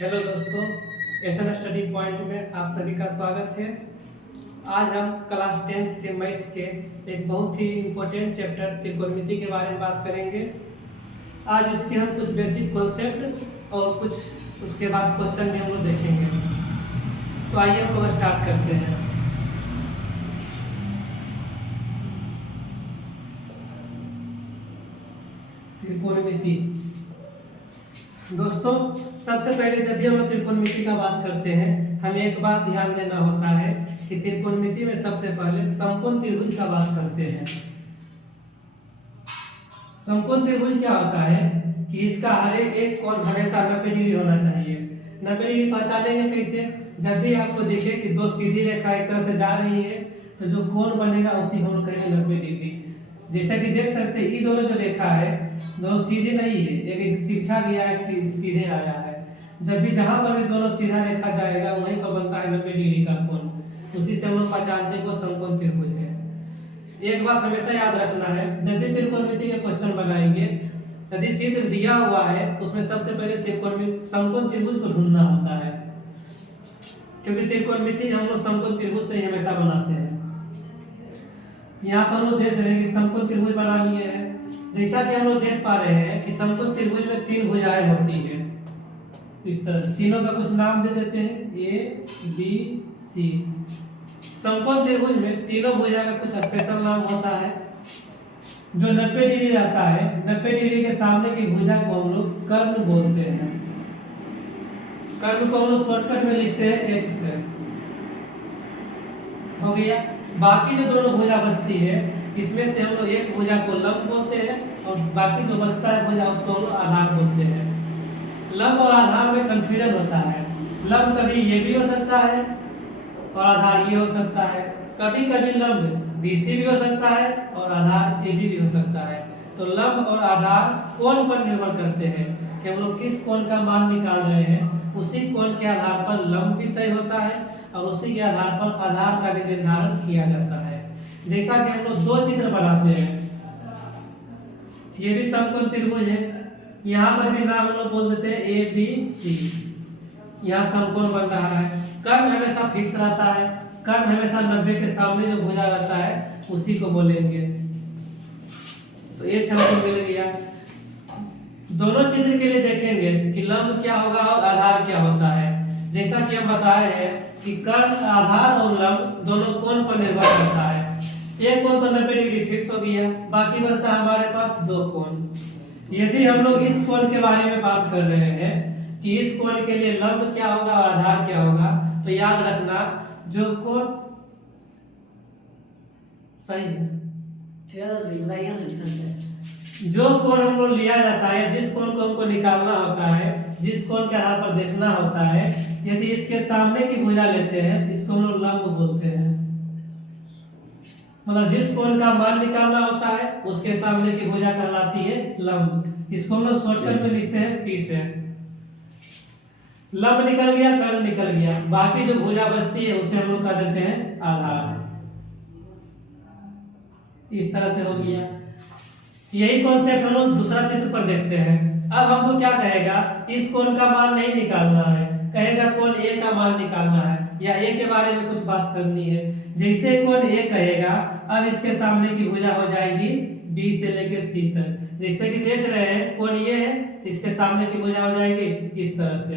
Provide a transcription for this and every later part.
Hello दोस्तों, SN study point में आप सभी का स्वागत है। आज हम क्लास 10th के मैथ के एक बहुत ही इम्पोर्टेंट चैप्टर त्रिकोणमिति के बारे में बात करेंगे। आज इसके हम कुछ बेसिक कॉन्सेप्ट और कुछ उसके बाद क्वेश्चन भी हम लोग देखेंगे। तो आइए हम लोग स्टार्ट करते हैं। त्रिकोणमिति दोस्तों, सबसे पहले जब भी हम लोग त्रिकोणमिति का बात करते हैं, हमें एक बात ध्यान देना होता है कि त्रिकोणमिति में सबसे पहले समकोण त्रिभुज का बात करते हैं। समकोण त्रिभुज क्या होता है कि इसका हर एक कोण हमेशा 90 डिग्री होना चाहिए। 90 डिग्री पहचानेंगे कैसे? जब भी आपको दिखे कि दो सीधी रेखा एक तरह से जा रही है तो जो कोण बनेगा उसी हम लोग कहेंगे 90 डिग्री। जैसा कि देख सकते हैं, ये दोनों जो रेखा है दोनों सीधे नहीं है, एक तिरछा गया एक सीधे आया है। जब भी जहां पर भी दोनों सीधा रेखा जाएगा वहीं पर बनता है 90 डिग्री का कोण। उसी से हम लोग पहचानते हैं वो समकोण त्रिभुज है। एक बात हमेशा याद रखना है, जब भी त्रिकोणमिति के क्वेश्चन बनाएंगे, यदि चित्र दिया हुआ है तो उसमें सबसे पहले समकोण त्रिभुज को ढूंढना होता है, क्योंकि त्रिकोणमिति हम लोग समकोण त्रिभुज से ही हमेशा बनाते हैं। यहाँ पर हम लोग देख रहे हैं कि समकोण त्रिभुज बना लिए हैं। जैसा कि हम लोग देख पा रहे हैं कि समकोण त्रिभुज में 3 भुजाएं होती है। इस तरह तीनों का कुछ नाम दे देते हैं, ए बी सी। समकोण त्रिभुज में तीनों भुजा का कुछ स्पेशल नाम होता है। जो 90 डिग्री रहता है, 90 डिग्री के सामने की भुजा को हम लोग कर्ण बोलते हैं। कर्ण को हम लोग शॉर्टकट में लिखते हैं एच से। हो गया। बाकी जो दोनों भुजा बचती है, इसमें से हम लोग एक भुजा को लंब बोलते हैं और बाकी जो बचता है भुजा उसको हम लोग आधार बोलते हैं। लंब और आधार में कंफ्यूजन होता है। लंब कभी ये भी हो सकता है और आधार ये हो सकता है। कभी कभी लंब बीसी भी हो सकता है और आधार एबी भी हो सकता है। तो लंब और आधार कोण पर निर्भर करते हैं कि हम लोग किस कोण का मान निकाल रहे हैं। उसी कोण के आधार पर लंब भी तय होता है और उसी के आधार पर आधार का भी निर्धारण किया जाता है। जैसा कि हम लोग दो चित्र बनाते हैं, ये भी समकोण त्रिभुज है। यहाँ पर भी नाम हम लोग बोल देते हैं ए बी सी। यहाँ समकोण बन रहा है। कर्ण हमेशा फिक्स रहता है। कर्ण हमेशा 90 के सामने जो भुजा रहता है उसी को बोलेंगे। तो एक समकोण मिल गया। दोनों चित्र के लिए देखेंगे कि लंब क्या होगा और आधार क्या होता है। जैसा कि हम बताए हैं कि कर्ण, आधार और लंब दोनों कोण पर निर्भर करता है। एक कोण तो 90 डिग्री फिक्स हो गया, बाकी बचता हमारे पास दो कोण। यदि हम लोग इस कोण के बारे में बात कर रहे हैं कि इस कोण के लिए लंब क्या होगा और आधार क्या होगा, तो याद रखना जो कोण सही है, जो कोण हम लोग लिया जाता है, जिस कोण को हमको निकालना होता है, जिस कोण के आधार पर देखना होता है, यदि इसके सामने की भुजा लेते हैं तो इसको हम लोग लंब बोलते हैं। मतलब जिस कोण का मान निकालना होता है उसके सामने की भुजा कहलाती है लंब। इसको हम लोग शॉर्टकट में लिखते हैं पी से। लंब निकल गया, कर्ण निकल गया, बाकी जो भुजा बचती है उसे हम लोग कह देते हैं आधार। इस तरह से हो गया। यही कॉन्सेप्ट हम लोग दूसरा चित्र पर देखते हैं। अब हमको क्या कहेगा, इस कोण का मान नहीं निकालना है, कहेगा कोण ए का मान निकालना है या ए के बारे में कुछ बात करनी है। जैसे कोण ए कहेगा, अब इसके सामने की भुजा हो जाएगी बी से लेकर सी तक। जैसे कि देख रहे हैं कोण ये है, इसके सामने की भुजा हो जाएगी इस तरह से।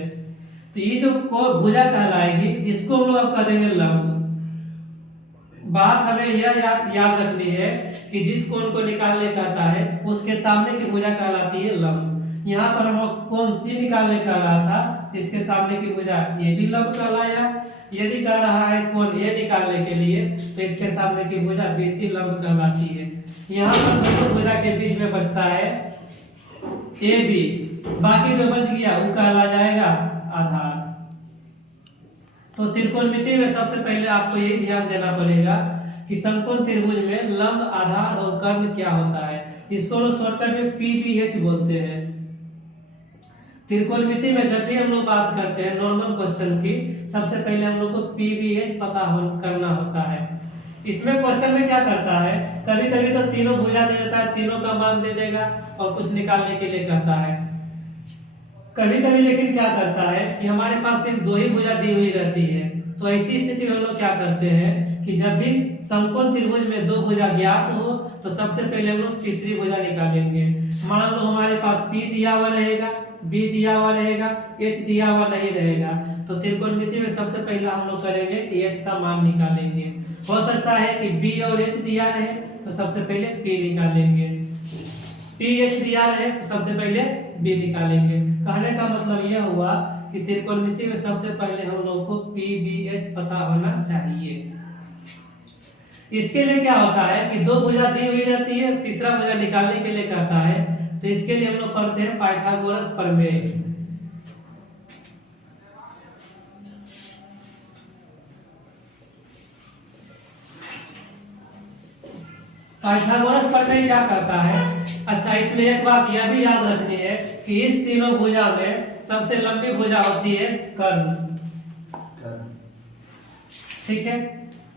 तो ये जो भुजा कहलाएगी इसको हम लोग अब कह देंगे लंब। बात हमें यह याद रखनी है कि जिस कोण को निकालने कहता है उसके सामने की भुजा कहलाती है लंब। यहाँ पर हम कोण सी निकालने कह रहा था, इसके सामने की भुजा ये भी लंब कहलाया। यदि कह रहा है कोण ए निकालने के लिए तो इसके सामने की भुजा बीसी लंब कहलाती है। यहाँ पर दोनों भुजा के बीच में बचता है ए बी, बाकी जो बच गया वो कहला जाएगा आधार। तो त्रिकोणमिति में सबसे पहले आपको यही ध्यान देना पड़ेगा कि समकोण त्रिभुज में लंब, आधार और कर्ण क्या होता है। इसको लोग शॉर्टकट में पीबीएच बोलते हैं। त्रिकोणमिति में जब भी हम लोग बात करते हैं नॉर्मल क्वेश्चन की, सबसे पहले हम लोग को पीबीएच करना होता है। इसमें क्वेश्चन में क्या करता है, कभी कभी तो तीनों भुजा दे देता है, तीनों का मान दे देगा और कुछ निकालने के लिए कहता है। कभी कभी लेकिन क्या करता है कि हमारे पास सिर्फ दो ही भुजा दी हुई रहती है, तो ऐसी स्थिति में हम लोग क्या करते हैं कि जब भी समकोण त्रिभुज में दो भुजा ज्ञात हो तो सबसे पहले हम लोग तीसरी भुजा निकालेंगे। मान लो हमारे पास P दिया हुआ रहेगा, B दिया हुआ रहेगा, H दिया हुआ नहीं रहेगा, तो त्रिकोणमिति में सबसे पहले हम लोग करेंगे कि H का मान निकालेंगे। हो सकता है कि B और H दिया रहे तो सबसे पहले P निकालेंगे, P H दिया रहे तो सबसे पहले B निकालेंगे। कहने का मतलब यह हुआ कि त्रिकोणमिति में सबसे पहले हम लोग को P B H पता होना चाहिए। इसके लिए क्या होता है कि दो भुजा दी हुई रहती है, तीसरा भुजा निकालने के लिए कहता है, तो इसके लिए हम लोग पढ़ते हैं पाइथागोरस प्रमेय। पाइथागोरस प्रमेय क्या कहता है? अच्छा, इसमें एक बात यह भी याद रखनी है कि इस तीनों भुजा में सबसे लंबी भुजा होती है कर्ण, ठीक है।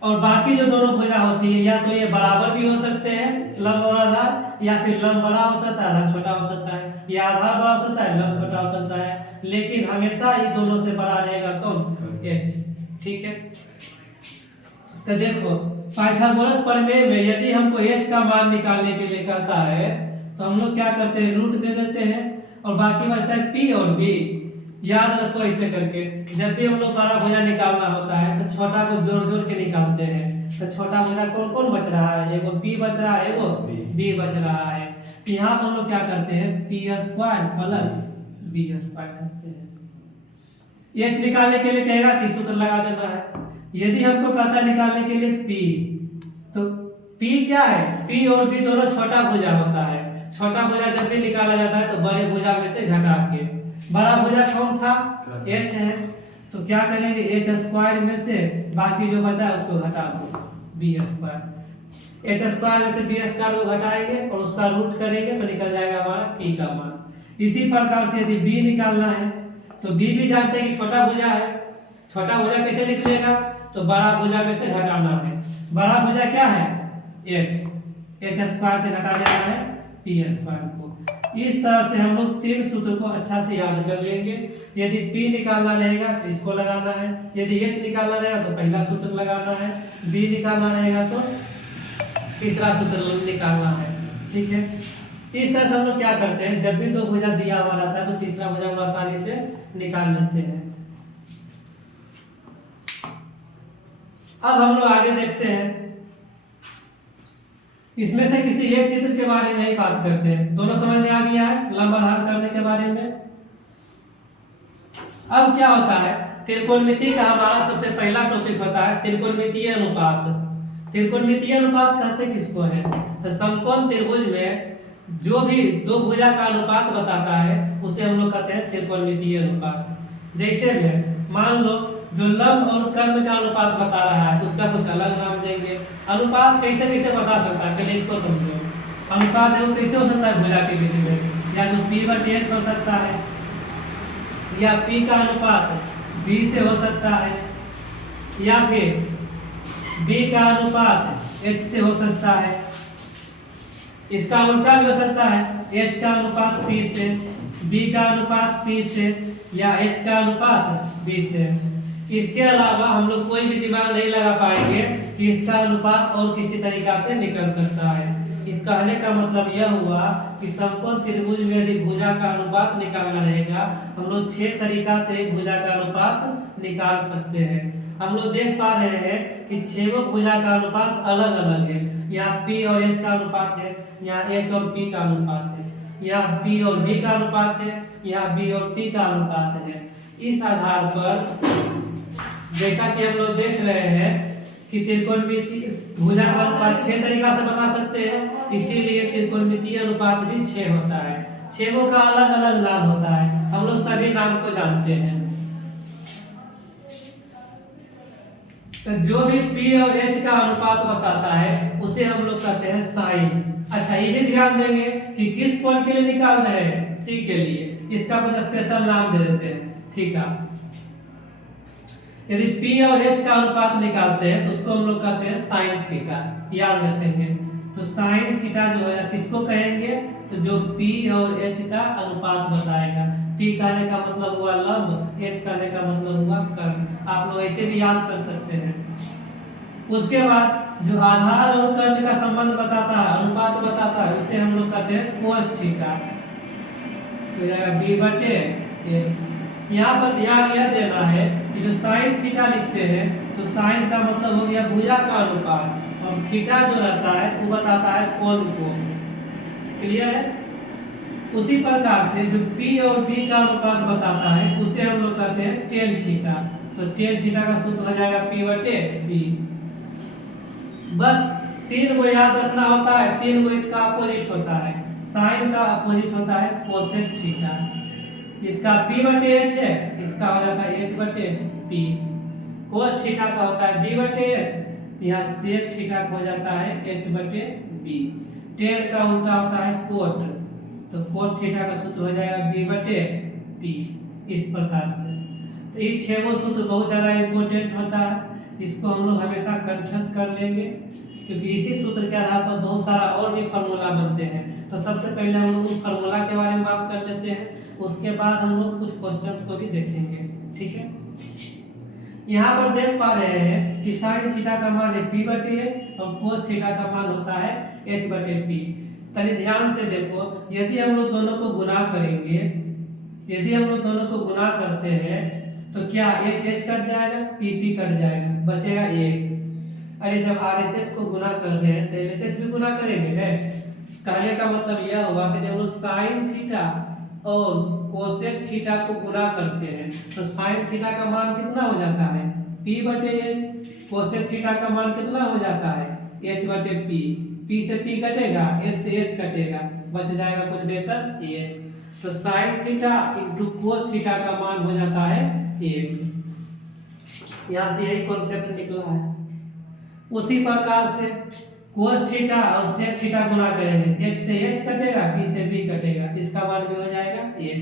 और बाकी जो दोनों भुजा होती है या तो ये बराबर भी हो सकते हैं लंब और आधार, या फिर लंब बड़ा हो सकता है आधार छोटा हो सकता है, या आधार बड़ा हो सकता है लंब छोटा हो सकता है, लेकिन हमेशा ये दोनों से बड़ा रहेगा कौन? H, ठीक है। तो देखो पाइथागोरस प्रमेय में यदि हमको H का मान निकालने के लिए कहता है तो हम लोग क्या करते हैं, रूट दे देते हैं और बाकी बचता है P और B। याद रखो ऐसे करके, जब भी हम लोग बड़ा भुजा निकालना होता है तो छोटा को जोड़ जोड़ के निकालते हैं। तो छोटा भुजा कौन कौन बच रहा है? एगो P बच रहा है, एगो B बच रहा है। यहाँ हम लोग क्या करते हैं, P² प्लस B² करते हैं। H निकालने के लिए कहेगा कि सूत्र लगा देना है। यदि हमको कहता है निकालने के लिए P, तो P क्या है? P और B दोनों छोटा भुजा होता है। छोटा भुजा जब भी निकाला जाता है तो बड़े भुजा में से घटा के, बड़ा भुजा कौन था? H है, तो क्या करेंगे, H² में से बाकी जो बचा है उसको घटा दो, B²। H² में से B² को घटाएंगे और उसका रूट करेंगे तो निकल जाएगा हमारा P का मान। इसी प्रकार से यदि B निकालना है तो B भी जानते हैं कि छोटा भुजा है, छोटा भुजा कैसे निकलेगा, तो बड़ा भुजा में से घटाना है। बड़ा भुजा क्या है? H, H² से घटा देना है P² को। इस तरह से हम लोग तीन सूत्र को अच्छा से याद कर लेंगे। यदि P निकालना रहेगा तो इसको लगाना है, यदि H निकालना रहेगा तो पहला सूत्र लगाना है, B निकालना रहेगा तो तीसरा सूत्र निकालना है, ठीक है। इस तरह से हम लोग क्या करते हैं, जब भी दो भुजा दिया हुआ रहता है तो तीसरा भुजा हम आसानी से निकाल लेते हैं। अब हम लोग आगे देखते हैं, इसमें से किसी एक चित्र के बारे में ही बात करते हैं। दोनों समझ में आ गया है लंब आधार करने के बारे में। अब क्या होता है, त्रिकोणमिति का हमारा सबसे पहला टॉपिक होता है त्रिकोणमितीय अनुपात। त्रिकोणमितीय अनुपात कहते किसको है? तो समकोण त्रिभुज में जो भी दो भुजा का अनुपात बताता है उसे हम लोग कहते हैं त्रिकोणमितीय अनुपात। जैसे में मान लो जो लंब और कर्ण का अनुपात बता रहा है उसका कुछ अलग नाम देंगे। अनुपात कैसे कैसे बता सकता है, पहले इसको समझो। अनुपात है वो कैसे हो सकता है भुजा के बीच में, या तो P/X हो सकता है, या P का अनुपात B से हो सकता है, या फिर B का अनुपात H से हो सकता है। इसका उल्टा भी हो सकता है, H का अनुपात P से, B का अनुपात P से, या H का अनुपात B से। इसके अलावा हम लोग कोई भी दिमाग नहीं लगा पाएंगे कि इसका अनुपात और किसी तरीका से निकल सकता है। इस कहने का मतलब यह हुआ कि समकोण त्रिभुज में यदि भुजा का अनुपात निकालना रहेगा, हम लोग 6 तरीका से भुजा का अनुपात निकाल सकते हैं। हम लोग देख पा रहे हैं कि 6 भुजा का अनुपात अलग अलग है। यहाँ P और H का अनुपात है, यहाँ H और P का अनुपात है, यहाँ P और B का अनुपात है, यहाँ B और P का अनुपात है। इस आधार पर जैसा कि हम लोग देख रहे हैं कि त्रिकोणमितीय भुजा का अनुपात 6 तरीका से बता सकते हैं, इसीलिए त्रिकोणमितीय अनुपात भी 6 होता है। 6 का अलग अलग नाम होता है, हम लोग सभी नाम को जानते हैं। तो जो भी P और H का अनुपात बताता है उसे हम लोग कहते हैं साइन। अच्छा, ये भी ध्यान देंगे कि किस कोण के लिए निकाल रहे हैं, C के लिए, इसका कुछ स्पेशल नाम दे देते हैं, थीटा। यदि P और H का अनुपात निकालते हैं तो उसको हम लोग कहते हैं साइन थीटा, याद रखेंगे। तो साइन थीटा जो है किसको कहेंगे, तो जो P और H का अनुपात बताएगा। पी कहने का मतलब हुआ लंब, एच कहने का मतलब हुआ कर्ण। आप लोग ऐसे भी याद कर सकते हैं। उसके बाद जो आधार और कर्ण का संबंध बताता है, अनुपात बताता है, उसे हम लोग कहते हैं कोस थीटा। तो जाएगा बी बटे एच। यहाँ पर ध्यान यह देना है कि जो साइन थीटा लिखते हैं तो साइन का मतलब हो गया भुजा का अनुपात, और थीटा जो रहता है वो बताता है कोण को। क्लियर है? उसी प्रकार से जो P और B का अनुपात बताता है उसे हम लोग कहते हैं टेन थीटा। तो टेन थीटा का सूत्र हो जाएगा P बटे B। बस 3 को याद रखना होता है, 3 को इसका अपोजिट होता है। साइन का अपोजिट होता है कोसेक थीटा। इसका P बटे H है, इसका हो जाता है H बटे P। कोस थीटा का होता है B बटे H, यहाँ सेक थीटा का हो जाता है H बटे B। टेन का उल्टा होता है कोट, तो कोट थीटा का सूत्र हो जाएगा B बटे P। इस प्रकार से तो ये 6 सूत्र बहुत ज़्यादा इम्पोर्टेंट होता है, इसको हम लोग हमेशा कंठस्थ कर लेंगे, क्योंकि इसी सूत्र के आधार पर बहुत सारा और भी फार्मूला बनते हैं। तो सबसे पहले हम लोग उस फार्मूला के बारे में बात कर लेते हैं, उसके बाद हम लोग कुछ क्वेश्चंस को भी देखेंगे। ठीक है, यहाँ पर देख पा रहे हैं कि साइन थीटा का मान है P बटे H और कोस थीटा का मान होता है H बटे P। तनी ध्यान से देखो, यदि हम लोग दोनों को गुणा करेंगे, यदि हम लोग दोनों को गुणा करते हैं तो क्या H H कट जाएगा, P P कट जाएगा, बचेगा 1। अरे जब RHS को गुणा कर रहे हैं तो LHS भी गुणा करेंगे ना। कहने का मतलब यह हुआ कि जब हम लोग साइन थीटा और कोसेक थीटा को गुणा करते हैं तो साइन थीटा का मान कितना हो जाता है P बटे H, कोसेक थीटा का मान कितना हो जाता है H बटे P। P से P कटेगा, H से H कटेगा, बच जाएगा कुछ देर तक 1। तो sine theta into cos theta का मान हो जाता है 1। यहाँ से यही कॉन्सेप्ट निकला है। उसी प्रकार से कोस थीटा और सेक थीटा गुणा करेंगे, H से H कटेगा, P से P कटेगा, इसका मान भी हो जाएगा 1।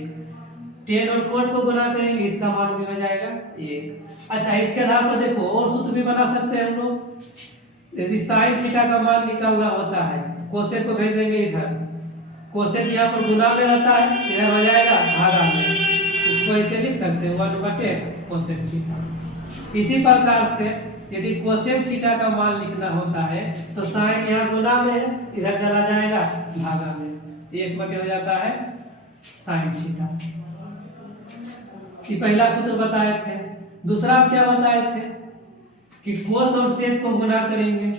टेन और कोट को गुणा करेंगे, इसका मान भी हो जाएगा 1। अच्छा, इसके आधार पर देखो और सूत्र भी बना सकते हैं हम लोग। यदि साइन थीटा का मान निकालना होता है तो कोसेक को भेज देंगे इधर, कोसेक यहाँ पर गुणा में रहता है, इधर हो जाएगा भागा में। इसको ऐसे लिख सकते हैं 1 बटे कोसेक थीटा। इसी प्रकार से यदि कोसेक थीटा का मान लिखना होता है तो साइन यहाँ गुणा में है, इधर चला जाएगा भागा में, 1 बटे हो जाता है साइन थीटा। ये पहला सूत्र बताए थे। दूसरा आप क्या बताए थे कि कोस और सेक को गुणा करेंगे,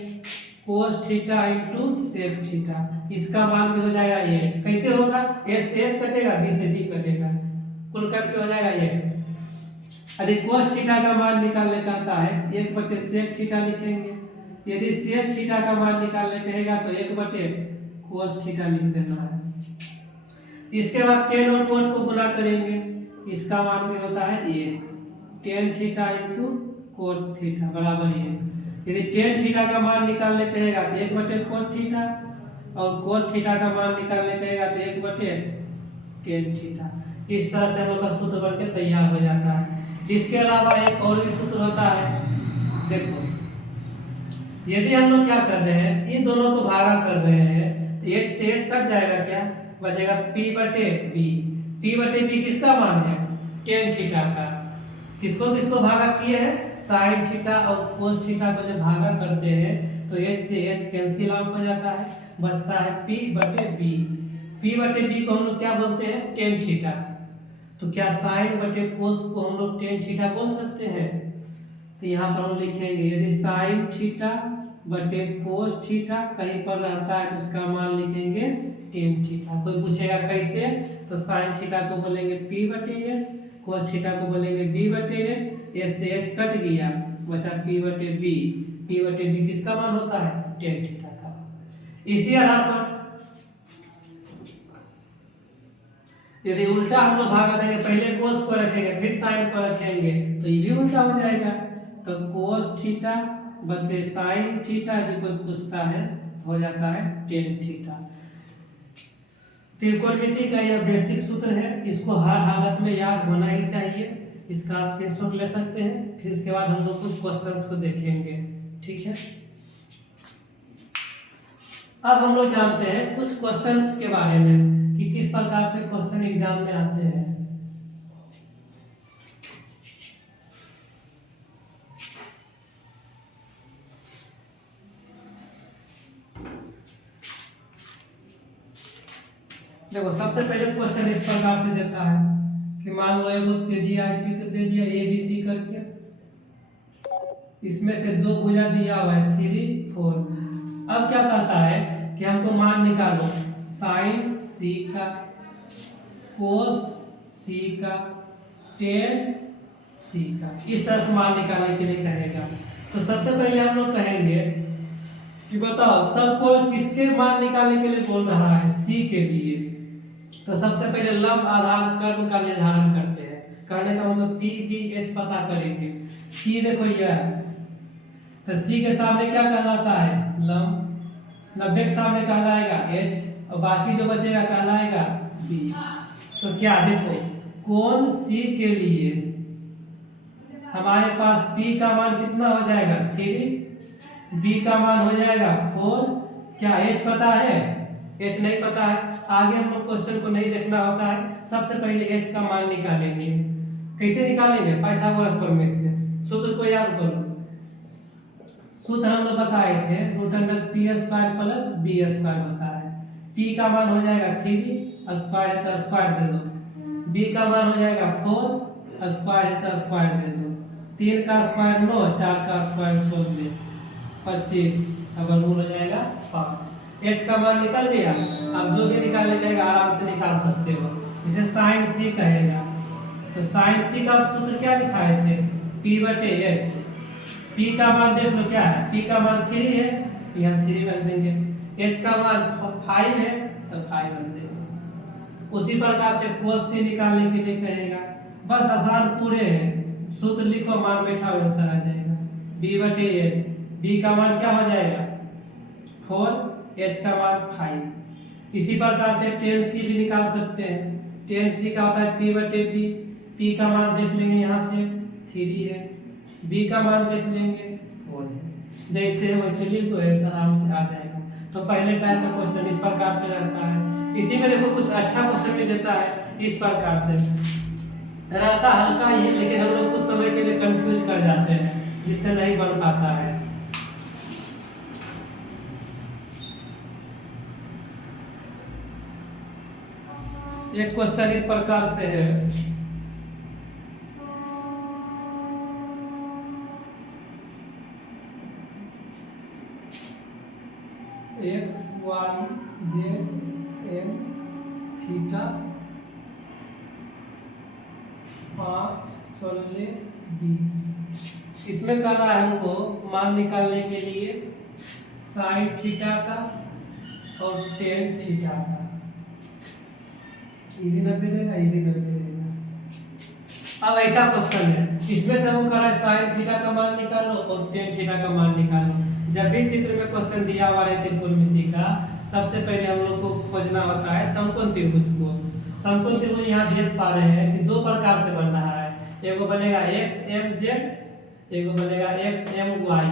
cos theta into sec theta, इसका मान भी हो जाएगा 1। कैसे होगा, H से H कटेगा, B से B कटेगा, कुल कट के हो जाएगा 1। यदि कोस थीटा का मान निकालने कहता है 1 बटे सेक थीटा लिखेंगे, यदि सेक थीटा का मान निकालने कहेगा तो 1 बटे कोस थीटा लिख देना है। इसके बाद टेन और कोट को गुणा करेंगे, इसका मान भी होता है 1। Tan theta into cot theta बराबर 1। यदि टेन थीटा का मान निकालने कहेगा तो 1 बटे कोट थीटा, और कोट थीटा का मान निकालने कहेगा तो 1 बटे टेन थीटा। इस तरह से हम लोग का सूत्र बनकर तैयार हो जाता है। इसके अलावा एक और भी सूत्र होता है। देखो, यदि हम लोग क्या कर रहे हैं, इन दोनों को भागा कर रहे हैं तो H से H कट जाएगा, क्या बचेगा P बटे B। P बटे B किसका मान है, टेन थीटा का। किसको किसको भागा किए हैं, साइन थीटा और कोस थीटा को जब भागा करते हैं तो H से H कैंसिल आउट हो जाता है, बचता है P बटे B। P बटे B को हम लोग क्या बोलते हैं, टेन थीटा। तो क्या साइन बटे कोस को हम लोग टेन थीटा बोल सकते हैं। तो यहाँ पर हम लिखेंगे यदि साइन थीटा बटे कोस थीटा कहीं पर रहता है तो उसका मान लिखेंगे टेन थीटा। कोई पूछेगा कैसे, तो साइन थीटा को बोलेंगे P बटे H, कोस थीटा को बोलेंगे B बटे H, H से H कट गया, बचा P बटे B। P बटे B किसका मान होता है, टेन थीटा का। इसी आधार पर यदि उल्टा हम लोग भागा देंगे, पहले कोस को रखेंगे फिर साइन को रखेंगे तो ये भी उल्टा हो जाएगा। तो कोस थीटा बटे साइन थीटा यदि कोई पूछता है तो हो जाता है टेन थीटा। त्रिकोणमिति का यह बेसिक सूत्र है, इसको हर हालत में याद होना ही चाहिए। इसका स्क्रीनशॉट ले सकते हैं, फिर इसके बाद हम लोग कुछ क्वेश्चंस को देखेंगे। ठीक है, अब हम लोग जानते हैं कुछ क्वेश्चंस के बारे में कि किस प्रकार से क्वेश्चन एग्जाम में आते हैं। देखो सबसे पहले क्वेश्चन इस प्रकार से देता है कि मान लो एगो दे दिया है, चित्र दे दिया ए बी सी करके, इसमें से दो भुजा दिया हुआ है 3 4। अब क्या कहता है कि हमको मान निकालो साइन सी का, कोस सी का, टेन सी का, इस तरह से मान निकालने के लिए कहेगा। तो सबसे पहले हम लोग कहेंगे कि बताओ सबको किसके मान निकालने के लिए बोल रहा है, सी के लिए। तो सबसे पहले लंब आधार कर्म का निर्धारण करते हैं, करने का मतलब पी बी एच पता करेंगे। सी देखो यह है, तो सी के सामने क्या कहलाता है, लंब। 90 के सामने कहलाएगा एच, और बाकी जो बचेगा कहलाएगा बी। तो क्या देखो कोण सी के लिए हमारे पास पी का मान कितना हो जाएगा 3, बी का मान हो जाएगा 4। क्या एच पता है, एच नहीं पता है। आगे हम लोग क्वेश्चन को नहीं देखना होता है, सबसे पहले एच का मान निकालेंगे। कैसे निकालेंगे, पाइथागोरस प्रमेय से। सूत्र को याद करो, सूत्र हम लोग बताए थे √p² प्लस b² होता है। p का मान हो जाएगा 3, स्क्वायर है तो स्क्वायर दे दो। b का मान हो जाएगा 4, स्क्वायर है तो स्क्वायर दे दो। 3 का स्क्वायर 9, 4 का स्क्वायर 16, 25, अब वर्गमूल हो जाएगा 5। h का मान निकल गया। अब जो भी निकालने जाएगा आराम से निकाल सकते हो। इसे साइन सी कहेगा। तो साइन सी का सूत्र क्या लिखाए थे, p/h। p का मान देख लो क्या है, p का मान 3 है, यहाँ 3 रख देंगे। h का मान 5 है तो 5 रख देंगे। उसी प्रकार से cos c निकालने के लिए कहेगा। बस आसान पूरे हैं, सूत्र लिखो, मान बैठा हुआ आंसर आ जाएगा b/h। b का मान क्या हो जाएगा 4, h का मान 5। इसी प्रकार से tan c भी निकाल सकते हैं। tan c का होता है p/b। p का मान देख लेंगे, यहाँ से 3 है, b का मान देख लेंगे 4 है। जैसे वैसे लिख दो, आराम से आ जाएगा। तो पहले टाइप का क्वेश्चन इस प्रकार से रहता है। इसी में देखो कुछ अच्छा क्वेश्चन भी देता है इस प्रकार से, रहता हल्का ही, लेकिन हम लोग कुछ समय के लिए कंफ्यूज कर जाते हैं, जिससे नहीं बन पाता है। एक क्वेश्चन इस प्रकार से है, x y z m theta 5 16 20। इसमें कह रहा है हमको मान निकालने के लिए साइन थीटा का और टेन थीटा का। ये भी 90 रहेगा, ये भी 90 रहेगा। अब ऐसा क्वेश्चन है, इसमें से हमको कह रहा है साइन थीटा का मान निकालो और टेन थीटा का मान निकालो। जब भी चित्र में क्वेश्चन दिया हुआ है त्रिकोणमिति का, सबसे पहले हम लोग को खोजना होता है समकोण त्रिभुज को। समकोण त्रिभुज यहाँ देख पा रहे हैं कि दो प्रकार से बन रहा है, एगो बनेगा XMZ, एगो बनेगा XMY।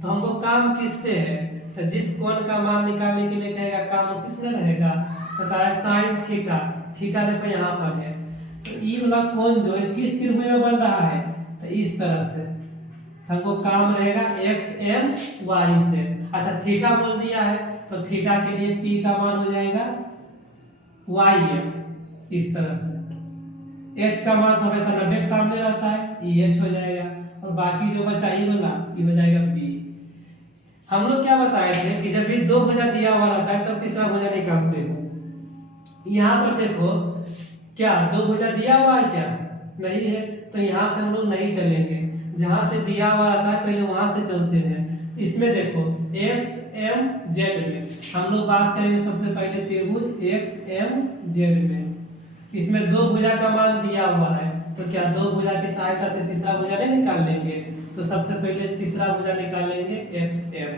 तो हमको काम किससे है, तो जिस कोण का मान निकालने के लिए कहेगा काम उसी से रहेगा। तो कहा है साइन थीटा, थीटा देखो यहाँ पर है, तो ई वाला कोण जो है किस त्रिभुज में बन रहा है, तो इस तरह से हमको काम रहेगा XMY से। अच्छा थीटा बोल दिया है, तो थीटा के लिए P का मान हो जाएगा YM, इस तरह से। H का मान तो हमेशा 90 के सामने रहता है, EH हो जाएगा, और बाकी जो बचा ई वाला ये हो जाएगा B। हम लोग क्या बताए थे कि जब भी दो भुजा दिया हुआ रहता है तब तीसरा भुजा निकालते हो। यहाँ पर देखो क्या दो भुजा दिया हुआ है, क्या नहीं है, तो यहाँ से हम लोग नहीं चलेंगे, जहाँ से दिया हुआ रहता है पहले वहां से चलते हैं। इसमें देखो XMZ में हम लोग बात करेंगे सबसे पहले त्रिभुज XMZ में। इसमें दो भुजा का मान दिया हुआ है, तो क्या दो भुजा की सहायता से तीसरा भुजा नहीं निकाल लेंगे, तो सबसे पहले तीसरा भुजा निकालेंगे XM।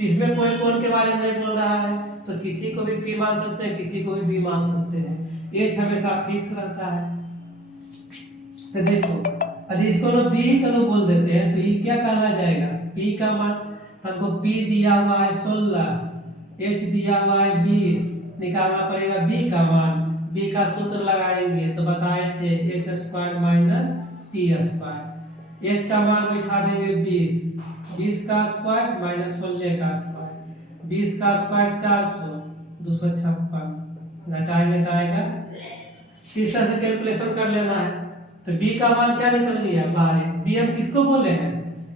इसमें कोई कोण के बारे में नहीं बोल रहा है, तो किसी को भी P मान सकते हैं, किसी को भी B मान सकते हैं, H हमेशा फिक्स रहता है। तो देखो यदि इसको लोग B ही चलो बोल देते हैं, तो ये क्या कहना जाएगा, P का मान, हमको P दिया हुआ है 16, H दिया हुआ है 20, निकालना पड़ेगा B का मान। B का सूत्र लगाएंगे तो बताए थे x² - p²। H का मान बैठा देंगे 20, 20 का स्क्वायर माइनस 16 का स्क्वायर, 20 का स्क्वायर 400, 256, घटाएंगे तो आएगा। इस तरह से कैलकुलेशन कर लेना है। तो b का मान क्या निकल गया 12। b हम किसको बोले हैं,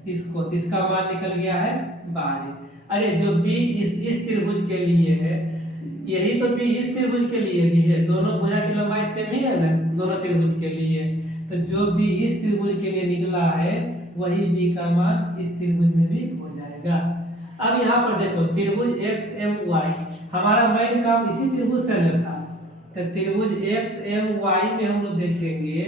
इसको, तो इसका मान निकल गया है 12। अरे जो b इस त्रिभुज के लिए है, यही तो b इस त्रिभुज के लिए भी है, दोनों भुजा की लंबाई सेम ही है ना दोनों त्रिभुज के लिए। तो जो b इस त्रिभुज के लिए निकला है वही b का मान इस त्रिभुज में भी हो जाएगा। अब यहाँ पर देखो त्रिभुज एक्स एम वाई, हमारा मेन काम इसी त्रिभुज से था। तो त्रिभुज एक्स एम वाई में हम लोग देखेंगे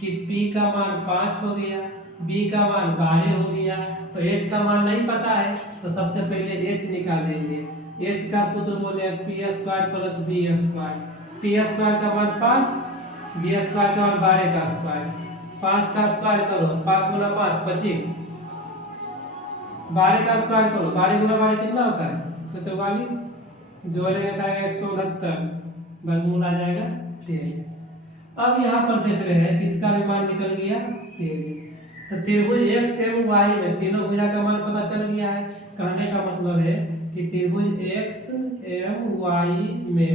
कि p का मान 5 हो गया, b का मान 12 हो गया। तो h का मान नहीं पता है तो सबसे पहले h निकालेंगे। h का सूत्र बोले P square plus B square. P square का मान 5, बी स्क्वायर का मान 12 का स्क्वायर। 5 का स्क्वायर करो, 5 गुना 5 25, 12 का स्क्वायर करो, 12 गुना 12 कितना होता है 144, जोड़ेंगे तो आएगा 169, वर्गमूल आ जाएगा 13। अब यहाँ पर देख रहे हैं किसका भी मान निकल गया 13। तो त्रिभुज एक्स एम वाई में तीनों भुजा का मान पता चल गया है। कहने का मतलब है कि त्रिभुज एक्स एम वाई में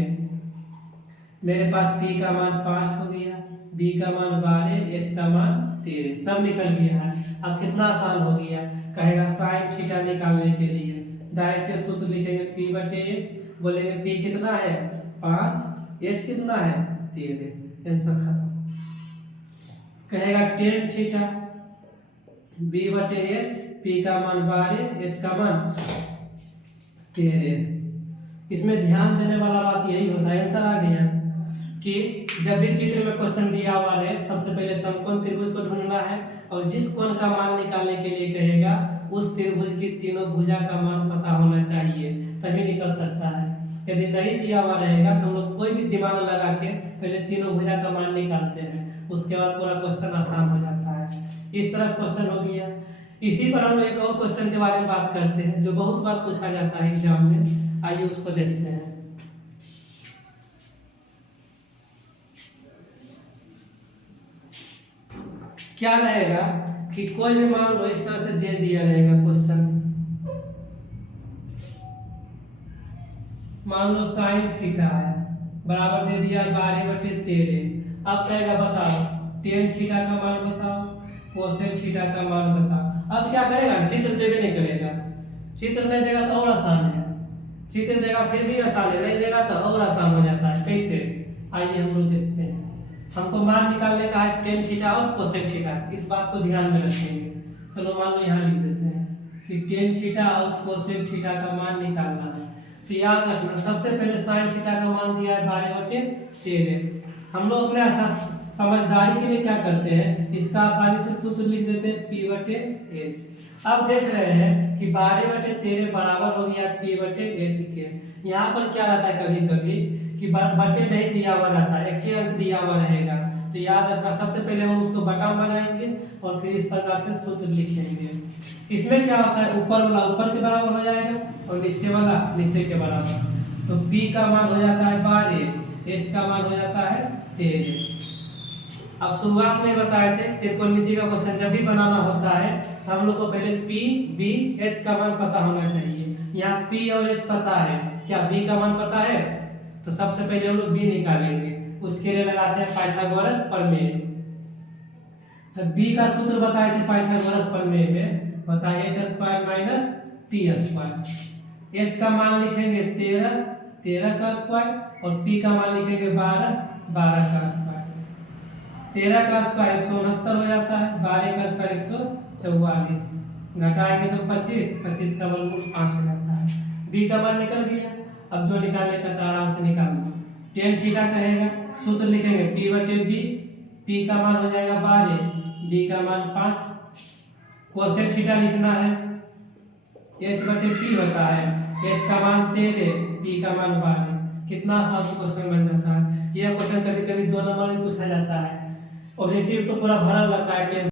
मेरे पास p का मान 5 हो गया, b का मान 12, h का मान 13, सब निकल गया है। अब कितना आसान हो गया, कहेगा साइन थीटा निकालने के लिए डायरेक्ट सूत्र लिखेंगे p बटे h, बोलेंगे p कितना है 5, h कितना है 13, आंसर खत्म। कहेगा टेन थीटा b बटे h, p का मान 12, h का मान 13। इसमें ध्यान देने वाला बात यही होता है, आंसर आ गया कि जब भी चित्र में क्वेश्चन दिया हुआ है सबसे पहले समकोण त्रिभुज को ढूंढना है और जिस कोण का मान निकालने के लिए कहेगा उस त्रिभुज की तीनों भुजा का मान पता होना चाहिए, तभी निकल सकता है। यदि नहीं दिया हुआ रहेगा तो हम लोग कोई भी दिमाग लगा के पहले तीनों भुजा का मान निकालते हैं, उसके बाद पूरा क्वेश्चन आसान हो जाता है। इस तरह क्वेश्चन हो गया। इसी पर हम लोग एक और क्वेश्चन के बारे में बात करते हैं जो बहुत बार पूछा जाता है एग्जाम में, आइए उसको देखते हैं। क्या रहेगा कि कोई भी मान लो इस तरह से दे दिया रहेगा क्वेश्चन, मान लो साइन थीटा है बराबर दे दिया 12/13। अब कहेगा बताओ टेन थीटा का मान बताओ, कोसेक थीटा का मान बताओ। अब क्या करेगा, चित्र देवे नहीं करेगा, चित्र नहीं देगा तो और आसान है, चित्र देगा फिर भी आसान है, नहीं देगा तो और आसान हो जाता है। कैसे, आइए हम लोग देखते हैं। हमको मान निकालने का है टेन थीटा और कोसेक थीटा, इस बात को ध्यान में रखेंगे। चलो मान लो यहाँ लिख देते हैं कि टेन थीटा और कोसेक थीटा का मान निकालना है। तो याद रखना सबसे पहले साइन थीटा का मान दिया है 12/13। हम लोग अपने समझदारी के लिए क्या करते हैं, इसका आसानी से सूत्र लिख देते हैं p/h। अब देख रहे हैं कि 12/13 बराबर हो गया p/h के। यहाँ पर क्या रहता है कभी कभी कि बटे नहीं दिया हुआ रहता है, एक ही अंक दिया हुआ रहेगा। तो याद रखना सबसे पहले हम उसको बटा बनाएंगे और फिर इस प्रकार से सूत्र लिखेंगे। इसमें क्या होता है, ऊपर वाला ऊपर के बराबर हो जाएगा और नीचे वाला नीचे के बराबर। तो p का मान हो जाता है 12, h का मान हो जाता है 13। अब शुरुआत में बताए थे त्रिकोणमिति का क्वेश्चन जब भी बनाना होता है तो हम लोग को पहले p, b, h का मान पता होना चाहिए। यहाँ p और h पता है, क्या b का मान पता है? तो सबसे पहले हम लोग b निकालेंगे, उसके लिए लगाते हैं पाइथागोरस प्रमेय। तो b का सूत्र बताए थे पाइथागोरस प्रमेय में, बताइए h² माइनस p²। h का मान लिखेंगे 13 का स्क्वायर और p का मान लिखेंगे 12 का स्क्वायर। 13 का स्क्वायर 169 हो जाता है, 12 का स्क्वायर 144, घटाएंगे तो 25 का वर्गमूल 5 हो जाता है। b का मान निकल गया। अब जो निकालने का था आराम से निकाल लो। टेन थीटा कहेगा, सूत्र लिखेंगे p/b, p का मान हो जाएगा 12, b का मान 5। कोसेक थीटा लिखना है, h/p होता है, h का मान 13, p का मान 12। कितना आसान क्वेश्चन बन जाता है। यह क्वेश्चन कभी कभी 2 नंबर में पूछा जाता है, ऑब्जेक्टिव तो पूरा भरा रहता है।